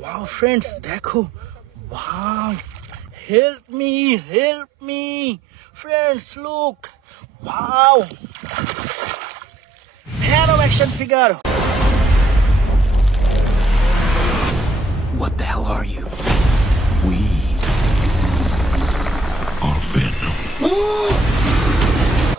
Wow friends দেখো, wow, help me friends, look, wow, Venom action figure. What the hell are you? We are Venom.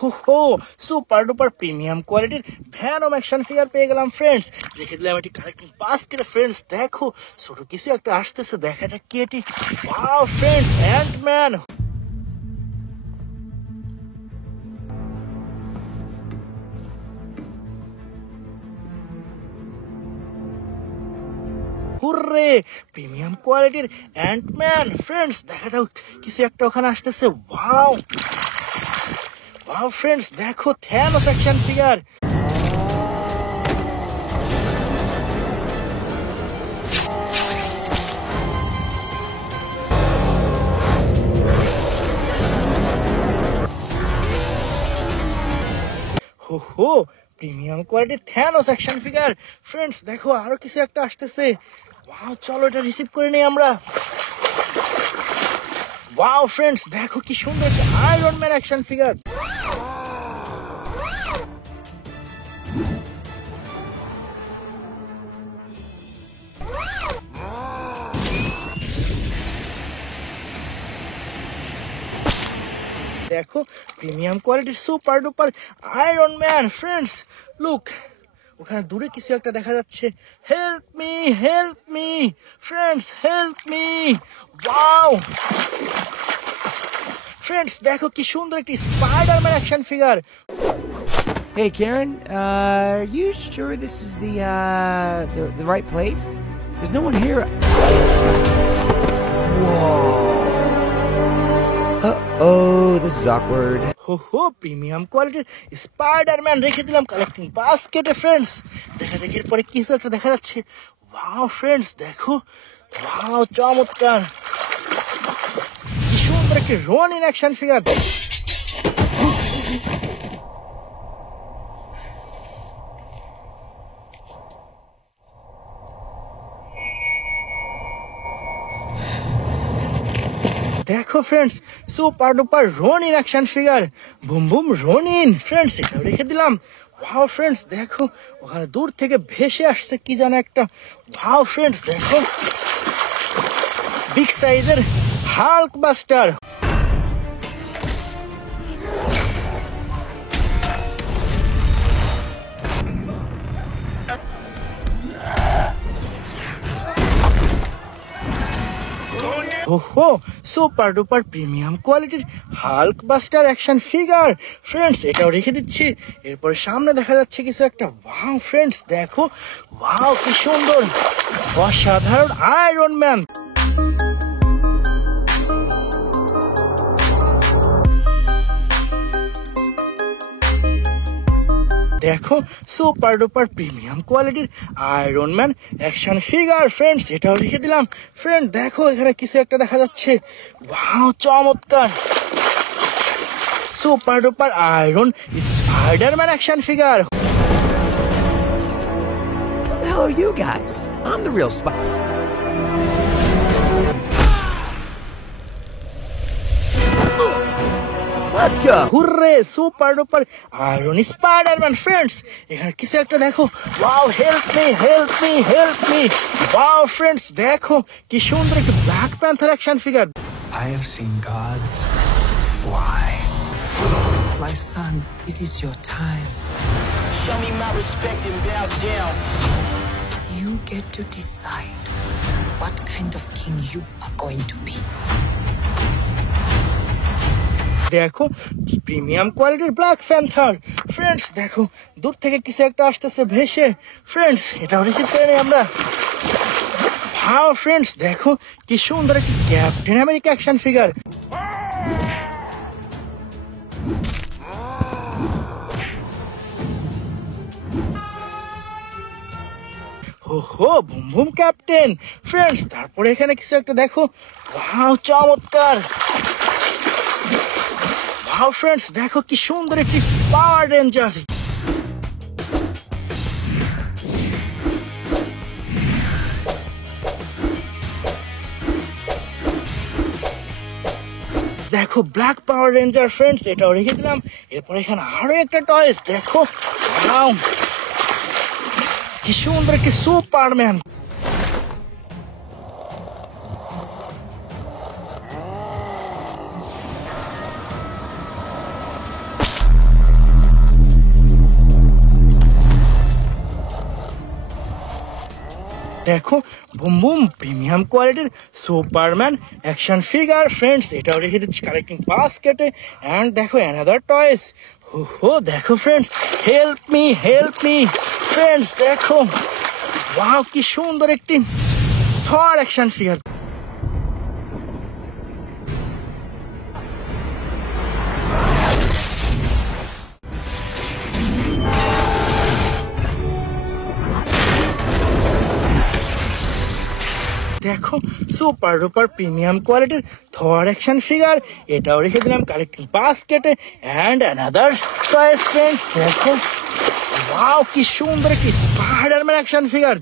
হো super duper premium কোয়ালিটির Venom action figure পেয়ে গেলাম ফ্রেন্ডস। রেখে দিলাম এটি কালেক্টিং বাস্কেটে ফ্রেন্ডস। দেখো ছোট কিছু একটা আসতেছে, দেখা যাক কি এটি। Wow friends, Antman. Hurray, premium কোয়ালিটির অ্যান্টম্যান ফ্রেন্ডস। দেখা যাক কিছু একটা ওখানে আসতেছে। ওয়াও ওয়াও ফ্রেন্ডস দেখো, থ্যানোস অ্যাকশন ফিগার। হো প্রিমিয়াম কোয়ালিটির থ্যানোস অ্যাকশন ফিগার ফ্রেন্ডস। দেখো আরো কিছু একটা আসতেছে। ওয়াও, চলো এটা রিসিভ করে নেই আমরা। ওয়াও ফ্রেন্ডস দেখো কি সুন্দর আয়রন ম্যান অ্যাকশন ফিগার। দেখো প্রিমিয়াম কোয়ালিটির super duper iron man friends. Look, ওখানে দূরে কিছু একটা দেখা যাচ্ছে। Help me friends, help me. Wow friends দেখো কি সুন্দর একটি Spiderman action figure. Hey Karen, are you sure this is the right place? There's no one here. Uh-oh, this is awkward. হো প্রিমিয়াম কোয়ালিটির স্পাইডারম্যান রেখে দিলাম কালেক্টিং বাস্কেটে ফ্রেন্ডস। দেখা যাক এরপরে কিছু একটা দেখা যাচ্ছে। ওয়াও ফ্রেন্ডস দেখো, ওয়াও চমৎকার, কি সুন্দর একটি রনিন অ্যাকশন ফিগার। দেখো friends, super duper Ronin action figure. Boom boom Ronin friends, এটা রেখে দিলাম। ওয়াও ফ্রেন্ডস দেখো, ওখানে দূর থেকে ভেসে আসছে কি যেন একটা। ওয়াও ফ্রেন্ডস দেখো, বিগ সাইজের হাল্ক বাস্টার। ওহো, সুপার ডুপার প্রিমিয়াম কোয়ালিটির Hulk buster action figure friends, এটাও রেখে দিচ্ছি। এরপরে সামনে দেখা যাচ্ছে কিছু একটা। ওয়াও ফ্রেন্ডস দেখো, ওয়াও কি সুন্দর, অসাধারণ আয়রন ম্যান। দেখো সুপার ডুপার প্রিমিয়াম কোয়ালিটির iron man action figure friends, এটাও রেখে দিলাম। ফ্রেন্ড দেখো এখানে কিছু একটা দেখা যাচ্ছে। ওয়াও চমৎকার, super duper iron Spiderman action figure. Who the hell are you guys? I'm the real spy. Let's go. Hurray, super duper iron Spiderman friends, এখানে কিছু একটা দেখো। Wow, help me. Wow friends দেখো কি সুন্দর একটি black panther action figure. I have seen gods fly. My son, it is your time. Show me my respect and bow down. You get to decide what kind of king you are going to be. দেখো premium কোয়ালিটির black panther friends. দেখো দূর থেকে কিছু একটা আসতেছে ভেসে ফ্রেন্ডস, এটাও রিসিভ করে নিই আমরা। ভাও ফ্রেন্ডস দেখো কি সুন্দর একটি ক্যাপ্টেন আমেরিকা অ্যাকশন ফিগার। হো বুম বুম ক্যাপ্টেন ফ্রেন্ডস। তারপরে এখানে কিছু একটা দেখো। ওয়াও চমৎকার, ওয়াও ফ্রেন্ডস দেখো কি সুন্দর একটি পাওয়ার রেঞ্জার। দেখো ব্ল্যাক পাওয়ার রেঞ্জার ফ্রেন্ডস, এটাও রেখে দিলাম। এরপর এখানে আরো একটা টয়েস, দেখো ওয়াও কি সুন্দর একটি সুপারম্যান। দেখো বুম বুম প্রিমিয়াম কোয়ালিটির সুপারম্যান অ্যাকশন ফিগার ফ্রেন্ডস, এটাও রেখে দিচ্ছি কালেক্টিং বাস্কেটে। অ্যান্ড দেখো অ্যানাদার টয়েস, হো দেখো ফ্রেন্ডস, হেল্প মি ফ্রেন্ডস, দেখো ওয়াও কি সুন্দর একটি থর অ্যাকশন ফিগার। দেখো সুপার ডুপার প্রিমিয়াম কোয়ালিটির থর অ্যাকশন ফিগার, এটাও রেখে দিলাম কালেক্টিং বাস্কেটে। অ্যান্ড অ্যানাদার টয়েস ফ্রেন্ডস, দেখো ওয়াও কি সুন্দর একটি স্পাইডারম্যান অ্যাকশন ফিগার।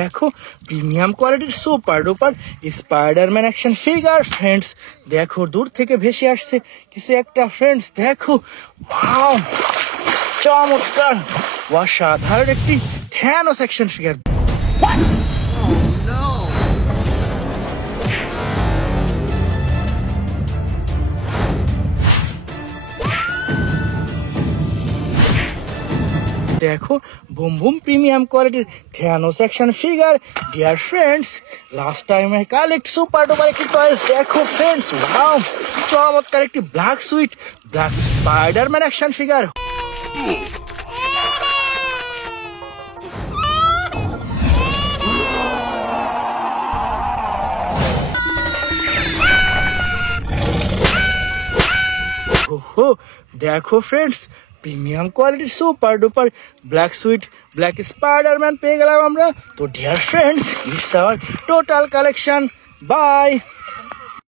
দেখো প্রিমিয়াম কোয়ালিটির super duper Spiderman action figure friends, দেখো দূর থেকে ভেসে আসছে কিছু একটা ফ্রেন্ডস, দেখো ওয়াও চমৎকার অসাধারণ একটি থ্যানোস অ্যাকশন ফিগার। দেখো বুম বুম প্রিমিয়াম কোয়ালিটির Thanos action figure. Dear friends, last time I collect super duper একটি টয়েস, দেখো ফ্রেন্ডস ওয়াও চমৎকার একটি black suit black Spiderman action figure. দেখো ফ্রেন্ডস, প্রিমিয়াম কোয়ালিটির super duper black suit black Spiderman পেয়ে গেলাম আমরা। তো dear friends, it's our total collection. By.